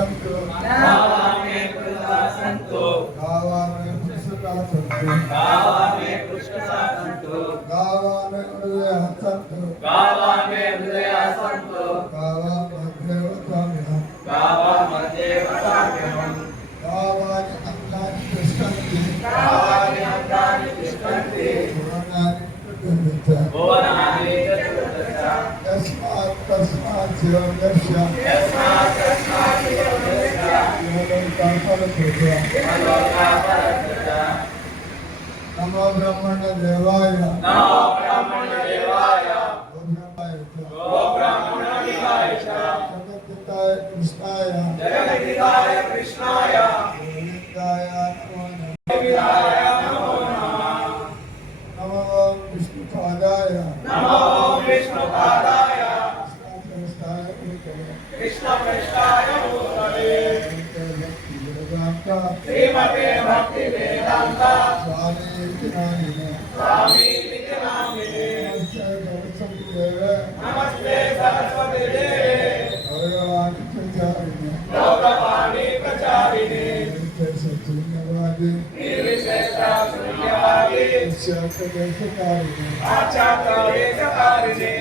संतो गावा में पुरुषा संतो गावा में पुरुषा संतो गावा में पुरुषा संतो गावा में हृदय संतो गावा में हृदय संतो गावा मध्य वसाम्यहम् गावा मध्ये वसाम्यहम् गावानि अन्नानि तिष्ठन्ति गावानि अन्नानि तिष्ठन्ति भुवनानि प्रकृतिञ्च भुवनानि चतुर्दश तस्मात् शिवं यस्य नमो ब्रह्मण देवाय नमो ब्रह्मण देवाय गो ब्राह्मणाय च जगद्धिताय कृष्णाय जगद्धिताय कृष्णाय गोविन्दाय नमो नमः नमो विष्णुपादाय नमो विष्णुपादाय कृष्णपृष्ठाय कृष्णपृष्ठाय भूतले श्रीमते भक्ति वेदांत स्वामी नामिने स्वामी नामिने नमस्ते सरस्वती देवे भगवान प्रचारिणे लोकपाणि प्रचारिणे सत्यवादी निर्विशेष शून्यवादी सत्यदेशकारिणे आचार्यकारिणे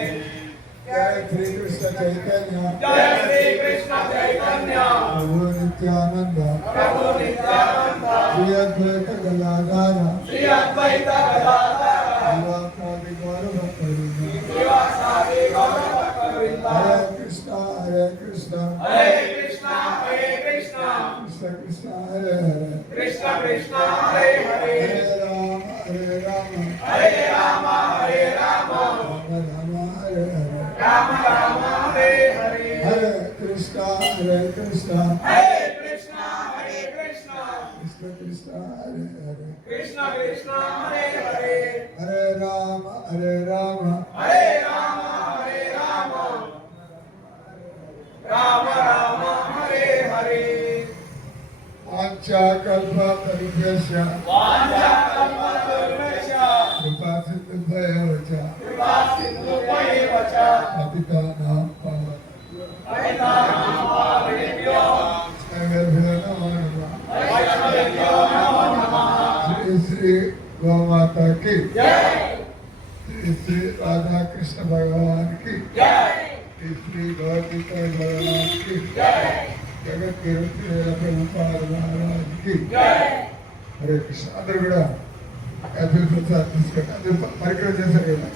जय श्री कृष्ण चैतन्य जय श्री कृष्ण चैतन्य प्रभु नित्यानंद प्रभु नित्यानंद श्री अद्वैत गदाधर श्री अद्वैत गदाधर शिवासादि गौर भक्तवृंद शिवासादि गौर भक्तवृंद हरे कृष्ण हरे कृष्ण हरे कृष्ण कृष्ण कृष्ण हरे हरे कृष्ण कृष्ण हरे हरे हरे राम हरे राम हरे राम हरे राम राम राम हरे हरे राम राम हरे हरे हरे कृष्ण हरे कृष्ण हरे कृष्ण कृष्ण कृष्ण हरे हरे कृष्ण कृष्ण हरे हरे हरे राम हरे राम हरे राम राम राम हरे हरे वाञ्छा कल्पतरुभ्यश्च वाञ्छाकल्पतरुभ्यश्च कृपा सिन्धुभ्येव च कृपा सिन्धुभ्येव च पतितानां पावनेभ्यो नमो नमः वैष्णवेभ्यो नमो नमः श्री श्री गौमाता की जय श्री श्री राधा कृष्ण भगवान की जय श्री श्री गौरगीता भगवान की जय जगत के प्रभुपाद महाराज की जय हरे कृष्ण अंदर కూడా 50% తీసుకెళ్ళి అందరూ పరికరం చేశారు కదా